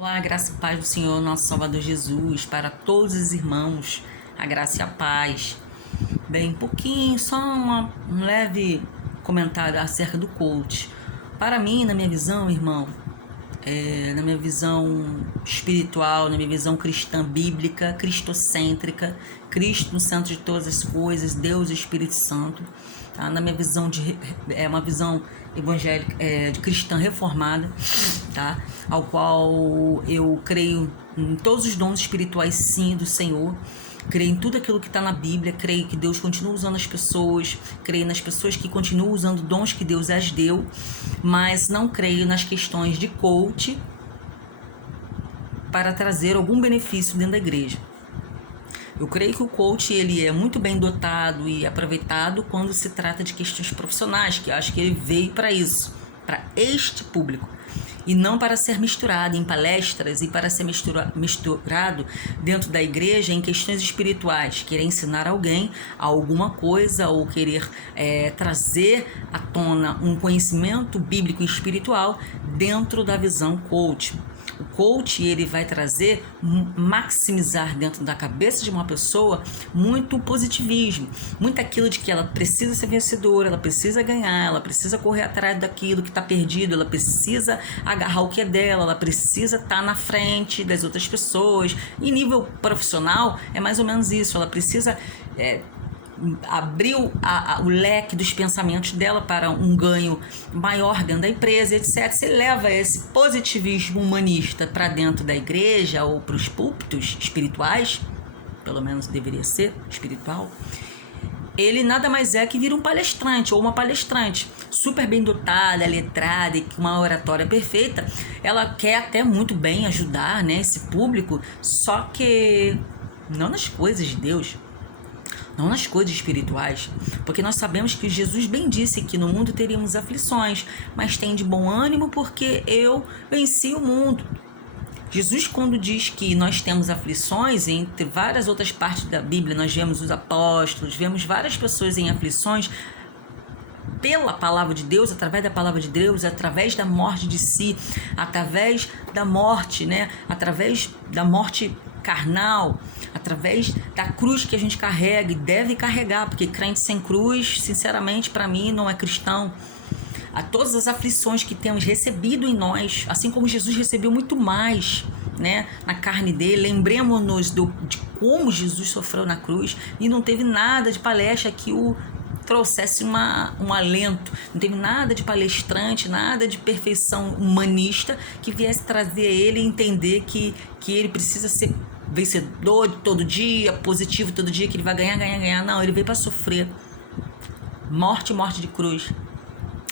Olá, a graça e paz do Senhor, nosso Salvador Jesus, para todos os irmãos, a graça e a paz. Bem, só um leve comentário acerca do coach. Para mim, na minha visão, irmão, na minha visão espiritual, na minha visão cristã bíblica, cristocêntrica, Cristo no centro de todas as coisas, Deus e Espírito Santo, tá? Na minha visão uma visão evangélica, de cristã reformada, tá? Ao qual eu creio em todos os dons espirituais, sim, do Senhor. Creio em tudo aquilo que está na Bíblia, creio que Deus continua usando as pessoas, creio nas pessoas que continuam usando dons que Deus as deu, mas não creio nas questões de coach para trazer algum benefício dentro da igreja. Eu creio que o coach ele é muito bem dotado e aproveitado quando se trata de questões profissionais, que eu acho que ele veio para isso, para este público, e não para ser misturado em palestras e para ser misturado dentro da igreja em questões espirituais, querer ensinar alguém a alguma coisa ou querer trazer à tona um conhecimento bíblico e espiritual dentro da visão coach. O coach ele vai trazer, maximizar dentro da cabeça de uma pessoa muito positivismo, muito aquilo de que ela precisa ser vencedora, ela precisa ganhar, ela precisa correr atrás daquilo que está perdido, ela precisa agarrar o que é dela, ela precisa estar na frente das outras pessoas. Em nível profissional é mais ou menos isso, ela precisa abriu o leque dos pensamentos dela para um ganho maior dentro da empresa, etc. Se leva esse positivismo humanista para dentro da igreja ou para os púlpitos espirituais, pelo menos deveria ser espiritual, ele nada mais é que vira um palestrante ou uma palestrante super bem dotada, letrada e com uma oratória perfeita. Ela quer até muito bem ajudar, né, esse público, só que não nas coisas de Deus, não nas coisas espirituais, porque nós sabemos que Jesus bem disse que no mundo teríamos aflições, mas tem de bom ânimo porque eu venci o mundo. Jesus, quando diz que nós temos aflições, entre várias outras partes da Bíblia, nós vemos os apóstolos, vemos várias pessoas em aflições pela palavra de Deus, através da palavra de Deus, através da morte de si, através da morte, né? Através da morte carnal, através da cruz que a gente carrega e deve carregar, porque crente sem cruz, sinceramente, para mim, não é cristão. A todas as aflições que temos recebido em nós, assim como Jesus recebeu muito mais, né, na carne dele. Lembremos-nos de como Jesus sofreu na cruz e não teve nada de palestra que o trouxesse um alento, não teve nada de palestrante, nada de perfeição humanista que viesse trazer a ele entender que ele precisa ser vencedor de todo dia, positivo todo dia, que ele vai ganhar. Não, ele veio para sofrer. Morte de cruz.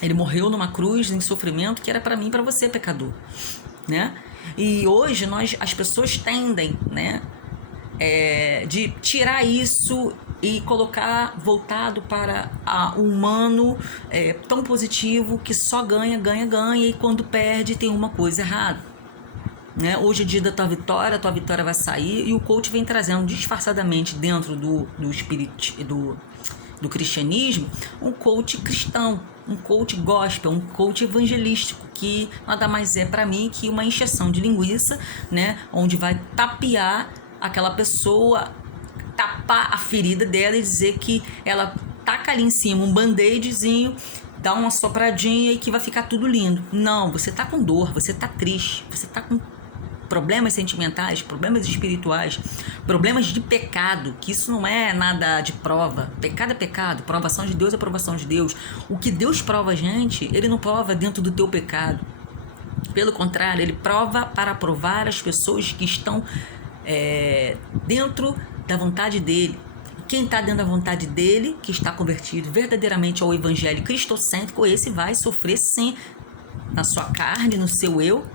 Ele morreu numa cruz em sofrimento que era para mim e para você, pecador, né? E hoje as pessoas tendem, né, de tirar isso e colocar voltado para o humano tão positivo que só ganha e quando perde tem uma coisa errada, né? Hoje é dia da tua vitória vai sair, e o coach vem trazendo disfarçadamente dentro do espírito do cristianismo um coach cristão, um coach gospel, um coach evangelístico, que nada mais é para mim que uma encheção de linguiça, né? Onde vai tapear aquela pessoa, tapar a ferida dela e dizer que ela taca ali em cima um band-aidzinho, dá uma sopradinha e que vai ficar tudo lindo. Não, você tá com dor, você tá triste, você tá com problemas sentimentais, problemas espirituais, problemas de pecado, que isso não é nada de prova. Pecado é pecado, provação de Deus é provação de Deus. O que Deus prova a gente, Ele não prova dentro do teu pecado. Pelo contrário, Ele prova para provar as pessoas que estão dentro da vontade dEle. Quem está dentro da vontade dEle, que está convertido verdadeiramente ao evangelho cristocêntrico, esse vai sofrer sim, na sua carne, no seu eu,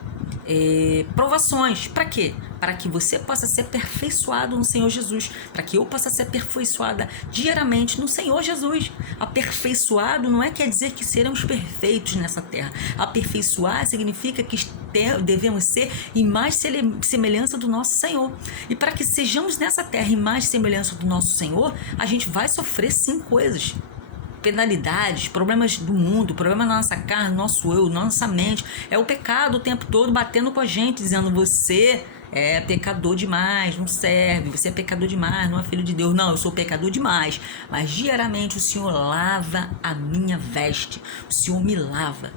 provações. Para quê? Para que você possa ser aperfeiçoado no Senhor Jesus, para que eu possa ser aperfeiçoada diariamente no Senhor Jesus. Aperfeiçoado não quer dizer que seremos perfeitos nessa terra. Aperfeiçoar significa que devemos ser imagem e semelhança do nosso Senhor. E para que sejamos nessa terra imagem e semelhança do nosso Senhor, a gente vai sofrer sim coisas. penalidades, problemas do mundo, problema na nossa carne, nosso eu, nossa mente. É o pecado o tempo todo batendo com a gente, dizendo: você é pecador demais, não serve, você é pecador demais, não é filho de Deus. Não, eu sou pecador demais, mas diariamente o Senhor lava a minha veste, o Senhor me lava,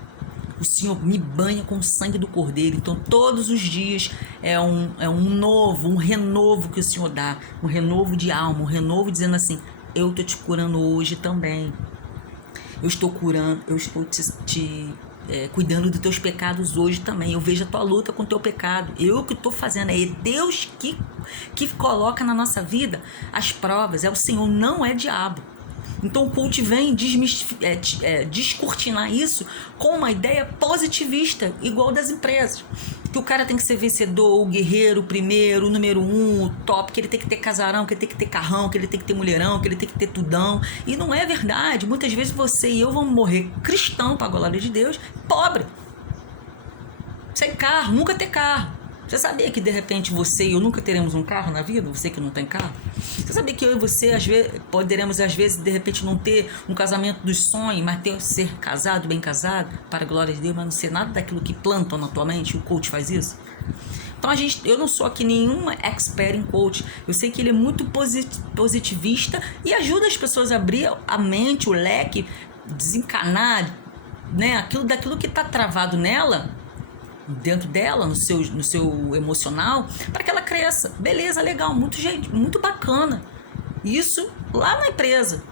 o Senhor me banha com o sangue do Cordeiro. Então todos os dias é um renovo que o Senhor dá, um renovo de alma, um renovo dizendo assim: eu estou te curando hoje também, eu estou curando, eu estou cuidando dos teus pecados hoje também. Eu vejo a tua luta com o teu pecado. Eu que estou fazendo. É Deus que coloca na nossa vida as provas. É o Senhor, não é diabo. Então o coach vem descortinar isso com uma ideia positivista, igual das empresas. Que o cara tem que ser vencedor, o guerreiro, o primeiro, o número 1, o top, que ele tem que ter casarão, que ele tem que ter carrão, que ele tem que ter mulherão, que ele tem que ter tudão. E não é verdade. Muitas vezes você e eu vamos morrer cristão, para a glória de Deus, pobre. Sem carro, nunca ter carro. Você sabia que de repente você e eu nunca teremos um carro na vida? Você que não tem carro? Você sabia que eu e você às vezes, poderemos às vezes de repente não ter um casamento dos sonhos, mas ser casado, bem casado, para a glória de Deus, mas não ser nada daquilo que plantam na tua mente? O coach faz isso? Então eu não sou aqui nenhuma expert em coach. Eu sei que ele é muito positivista e ajuda as pessoas a abrir a mente, o leque, desencanar, né, daquilo que está travado nela, dentro dela, no seu emocional, para que ela cresça. Beleza, legal, muito bacana. Isso lá na empresa,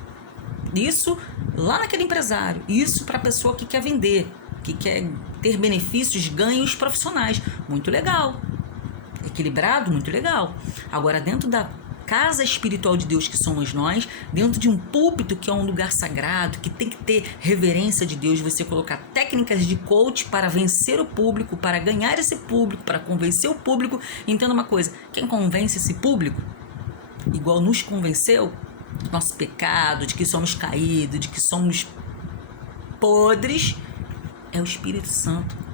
isso lá naquele empresário, isso para a pessoa que quer vender, que quer ter benefícios, ganhos profissionais. Muito legal. Equilibrado, muito legal. Agora, dentro da casa espiritual de Deus que somos nós, dentro de um púlpito que é um lugar sagrado, que tem que ter reverência de Deus, você colocar técnicas de coach para vencer o público, para ganhar esse público, para convencer o público. Entenda uma coisa: quem convence esse público, igual nos convenceu, nosso pecado, de que somos caídos, de que somos podres, é o Espírito Santo.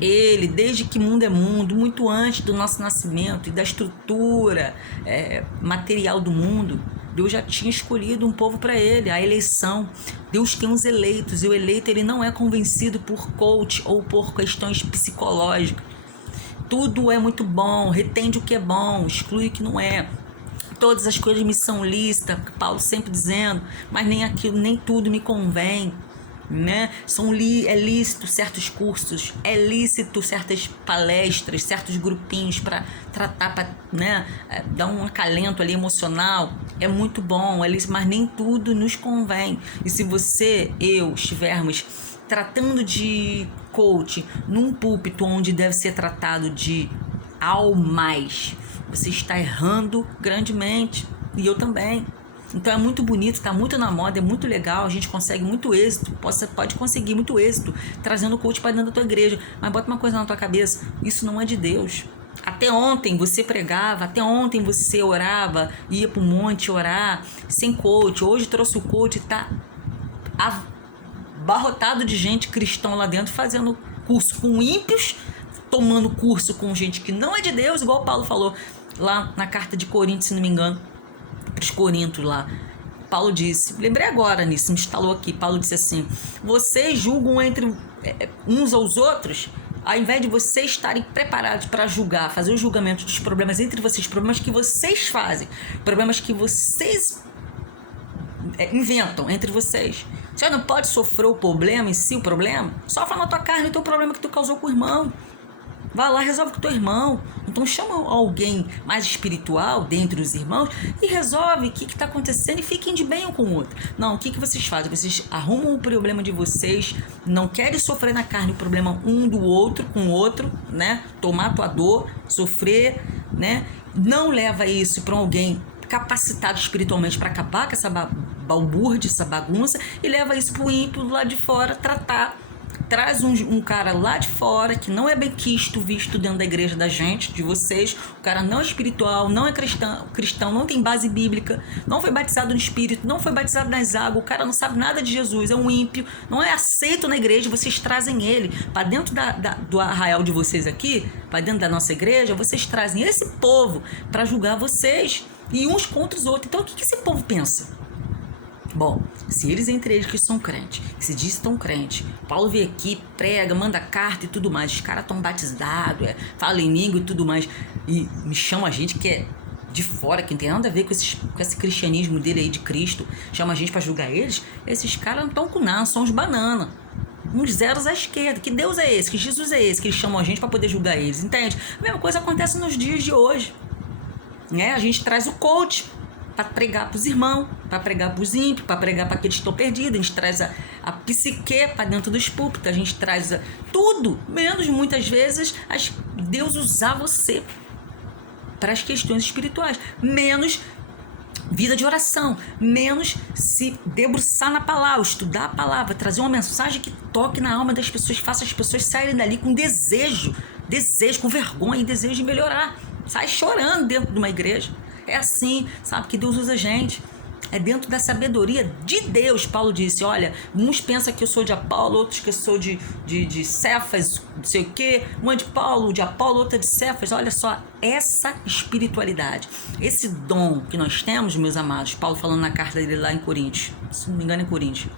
Ele, desde que mundo é mundo, muito antes do nosso nascimento e da estrutura material do mundo, Deus já tinha escolhido um povo para ele, a eleição. Deus tem uns eleitos, e o eleito ele não é convencido por coach ou por questões psicológicas. Tudo é muito bom, retende o que é bom, exclui o que não é. Todas as coisas me são lícitas, Paulo sempre dizendo, mas nem aquilo, nem tudo me convém. Né? É lícito certos cursos, é lícito certas palestras, certos grupinhos para tratar, para, né, dar um acalento ali emocional. É muito bom, é lícito, mas nem tudo nos convém. E se eu estivermos tratando de coach num púlpito onde deve ser tratado de ao mais, você está errando grandemente. E eu também. Então é muito bonito, está muito na moda, é muito legal, a gente consegue muito êxito, pode conseguir muito êxito trazendo o coach para dentro da tua igreja. Mas bota uma coisa na tua cabeça: isso não é de Deus. Até ontem você pregava, até ontem você orava, ia para o monte orar sem coach. Hoje trouxe o coach e está abarrotado de gente cristão lá dentro fazendo curso com ímpios, tomando curso com gente que não é de Deus, igual o Paulo falou lá na carta de Coríntios, se não me engano, para os Coríntios lá. Paulo disse, lembrei agora nisso, me instalou aqui, Paulo disse assim: vocês julgam entre uns aos outros, ao invés de vocês estarem preparados para julgar, fazer o julgamento dos problemas entre vocês, problemas que vocês fazem, problemas que vocês inventam entre vocês. Você não pode sofrer o problema em si, o problema, sofre na tua carne o teu problema que tu causou com o irmão. Vai lá, resolve com o teu irmão. Então chama alguém mais espiritual dentre os irmãos e resolve o que está acontecendo e fiquem de bem um com o outro. Não, o que vocês fazem? Vocês arrumam o problema de vocês, não querem sofrer na carne o problema um do outro com o outro, né? Tomar a tua dor, sofrer, né? Não leva isso para alguém capacitado espiritualmente para acabar com essa balbúrdia, essa bagunça, e leva isso para o ímpio lá de fora tratar. Traz um cara lá de fora que não é bem visto dentro da igreja da gente, de vocês. O cara não é espiritual, não é cristão, não tem base bíblica, não foi batizado no Espírito, não foi batizado nas águas, o cara não sabe nada de Jesus, é um ímpio, não é aceito na igreja. Vocês trazem ele para dentro do arraial de vocês aqui, para dentro da nossa igreja, vocês trazem esse povo para julgar vocês e uns contra os outros. Então o que esse povo pensa? Bom, se eles entre eles que são crentes, que se dizem tão crentes, Paulo vem aqui, prega, manda carta e tudo mais, os caras estão batizados, falam em língua e tudo mais, e me chama a gente que é de fora, que não tem nada a ver com esse cristianismo dele aí de Cristo, chama a gente para julgar eles, esses caras não estão com nada, são uns banana, uns zeros à esquerda. Que Deus é esse? Que Jesus é esse? Que eles chamam a gente para poder julgar eles, entende? A mesma coisa acontece nos dias de hoje, né? A gente traz o coach para pregar para os irmãos, para pregar para os ímpios, para pregar para aqueles que estão perdidos. A gente traz a psique para dentro dos púlpitos, a gente traz tudo, menos muitas vezes Deus usar você para as questões espirituais, menos vida de oração, menos se debruçar na palavra, estudar a palavra, trazer uma mensagem que toque na alma das pessoas, faça as pessoas saírem dali com desejo, com vergonha e desejo de melhorar. Sai chorando dentro de uma igreja. É assim, sabe, que Deus usa a gente. É dentro da sabedoria de Deus. Paulo disse, olha, uns pensam que eu sou de Apolo, outros que eu sou de Cefas, não sei o quê. Uma de Paulo, de Apolo, outra de Cefas. Olha só, essa espiritualidade, esse dom que nós temos, meus amados, Paulo falando na carta dele lá em Coríntios, se não me engano em Coríntios,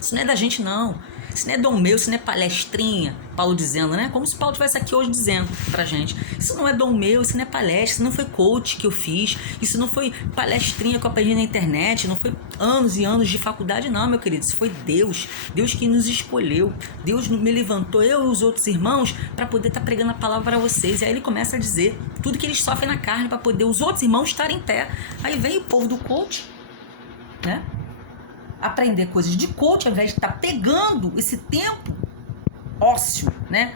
isso não é da gente não, isso não é dom meu, isso não é palestrinha, Paulo dizendo, né? Como se Paulo estivesse aqui hoje dizendo pra gente, isso não é dom meu, isso não é palestra, isso não foi coach que eu fiz, isso não foi palestrinha que eu aprendi na internet, não foi anos e anos de faculdade não, meu querido, isso foi Deus que nos escolheu, Deus me levantou, eu e os outros irmãos, para poder estar pregando a palavra para vocês. E aí ele começa a dizer tudo que eles sofrem na carne para poder os outros irmãos estarem em pé. Aí vem o povo do coach, né? Aprender coisas de coach, ao invés de estar pegando esse tempo ósseo, né?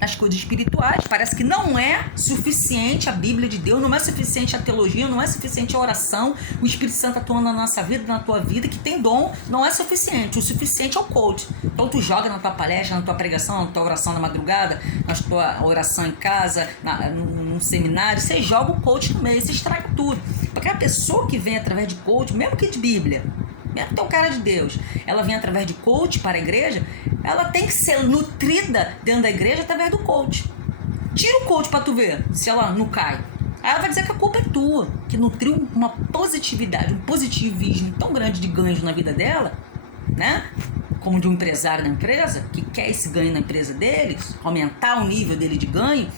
Nas coisas espirituais. Parece que não é suficiente a Bíblia de Deus, não é suficiente a teologia, não é suficiente a oração, o Espírito Santo atuando na nossa vida, na tua vida, que tem dom, não é suficiente. O suficiente é o coach. Então tu joga na tua palestra, na tua pregação, na tua oração na madrugada, na tua oração em casa, num seminário, você joga o coach no meio, você estraga tudo. Porque a pessoa que vem através de coach, mesmo que de Bíblia, mesmo que é o cara de Deus, ela vem através de coach para a igreja, ela tem que ser nutrida dentro da igreja através do coach. Tira o coach para tu ver se ela não cai. Aí ela vai dizer que a culpa é tua, que nutriu uma positividade, um positivismo tão grande de ganhos na vida dela, né? Como de um empresário na empresa, que quer esse ganho na empresa deles, aumentar o nível dele de ganho,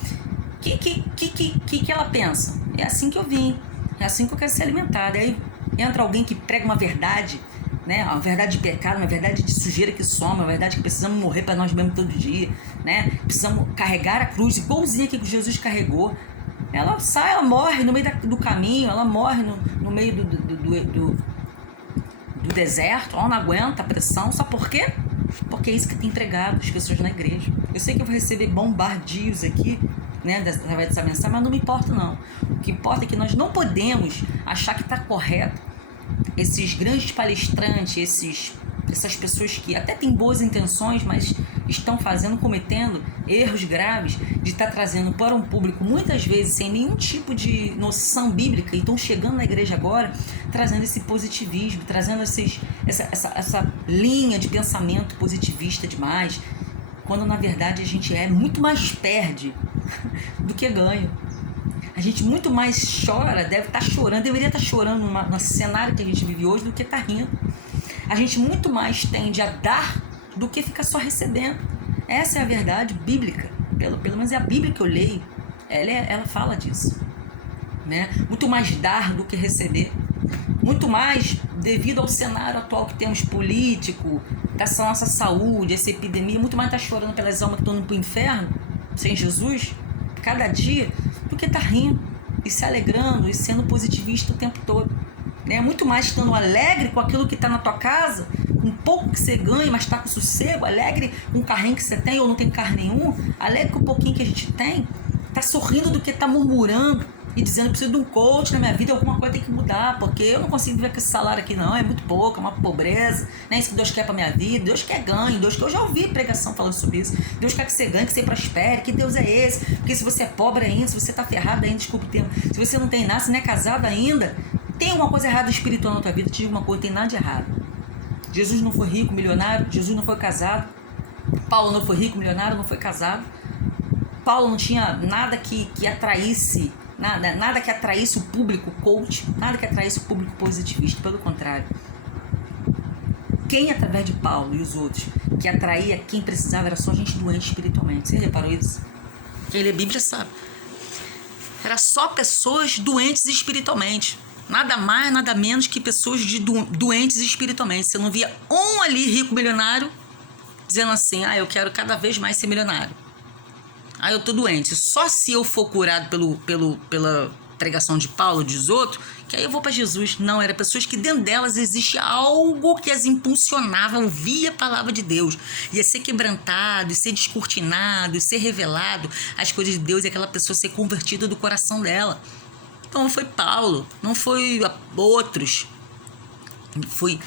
que ela pensa? É assim que eu vim, é assim que eu quero ser alimentada. Aí entra alguém que prega uma verdade, né? Uma verdade de pecado, uma verdade de sujeira que soma, uma verdade que precisamos morrer para nós mesmos todo dia, né? Precisamos carregar a cruz igualzinha que Jesus carregou. Ela sai, ela morre no meio do caminho, ela morre no meio do deserto, ela não aguenta a pressão. Sabe por quê? Porque é isso que tem entregado as pessoas na igreja. Eu sei que eu vou receber bombardios aqui, né, através dessa mensagem, mas não me importa não. O que importa é que nós não podemos achar que está correto esses grandes palestrantes, essas pessoas que até têm boas intenções, mas estão cometendo erros graves de estar trazendo para um público, muitas vezes sem nenhum tipo de noção bíblica, e estão chegando na igreja agora, trazendo esse positivismo, trazendo essa linha de pensamento positivista demais, quando na verdade a gente muito mais perde do que ganha. A gente muito mais chora, deve estar chorando, deveria estar chorando no cenário que a gente vive hoje do que estar rindo. A gente muito mais tende a dar do que ficar só recebendo. Essa é a verdade bíblica, pelo menos é a Bíblia que eu leio, ela fala disso, né? Muito mais dar do que receber, muito mais devido ao cenário atual que temos político, dessa nossa saúde, essa epidemia, muito mais está chorando pelas almas que estão indo para o inferno, sem Jesus, cada dia, do que tá rindo e se alegrando e sendo positivista o tempo todo, né? Muito mais estando alegre com aquilo que está na tua casa, um pouco que você ganha, mas está com sossego, alegre com o carrinho que você tem ou não tem carro nenhum, alegre com o pouquinho que a gente tem, tá sorrindo do que tá murmurando e dizendo que preciso de um coach na minha vida, alguma coisa tem que mudar, porque eu não consigo viver com esse salário aqui não, é muito pouco, é uma pobreza, não é isso que Deus quer pra minha vida, Deus quer ganho, Deus quer, eu já ouvi pregação falando sobre isso, Deus quer que você ganhe, que você prospere, que Deus é esse, porque se você é pobre ainda, se você tá ferrado ainda, desculpa o termo, se você não tem nada, se não é casado ainda, tem uma coisa errada espiritual na tua vida, te digo uma coisa, tem nada de errado. Jesus não foi rico, milionário, Jesus não foi casado, Paulo não foi rico, milionário, não foi casado, Paulo não tinha nada que atraísse nada que atraísse o público coach, nada que atraísse o público positivista, pelo contrário. Quem, através de Paulo e os outros, que atraía quem precisava era só gente doente espiritualmente. Você reparou isso? Quem lê a Bíblia sabe. Era só pessoas doentes espiritualmente. Nada mais, nada menos que pessoas doentes espiritualmente. Você não via um ali rico milionário dizendo assim, eu quero cada vez mais ser milionário. Eu tô doente. Só se eu for curado pela pregação de Paulo, dos outros, que aí eu vou para Jesus. Não, eram pessoas que dentro delas existe algo que as impulsionava a ouvir a palavra de Deus. Ia ser quebrantado, ia ser descortinado, ia ser revelado as coisas de Deus e aquela pessoa ser convertida do coração dela. Então não foi Paulo, não foi outros. Foi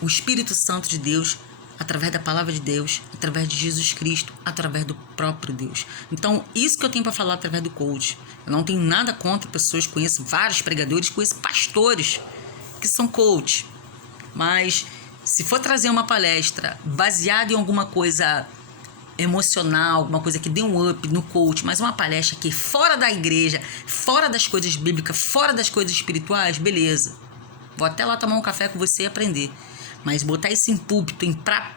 o Espírito Santo de Deus, através da palavra de Deus, através de Jesus Cristo, através do próprio Deus. Então, isso que eu tenho para falar através do coach. Eu não tenho nada contra pessoas, conheço vários pregadores, conheço pastores que são coach. Mas, se for trazer uma palestra baseada em alguma coisa emocional, alguma coisa que dê um up no coach, mas uma palestra que fora da igreja, fora das coisas bíblicas, fora das coisas espirituais, beleza. Vou até lá tomar um café com você e aprender. Mas botar isso em púlpito, em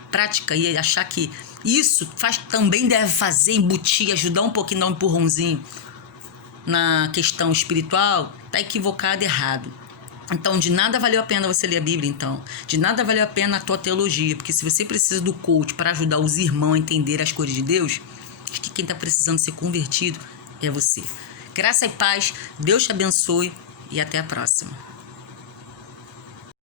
prática e achar que isso também deve fazer, embutir, ajudar um pouquinho, dar um empurrãozinho na questão espiritual, tá equivocado, errado. Então, de nada valeu a pena você ler a Bíblia, então. De nada valeu a pena a tua teologia, porque se você precisa do coach para ajudar os irmãos a entender as coisas de Deus, acho que quem está precisando ser convertido é você. Graça e paz, Deus te abençoe e até a próxima.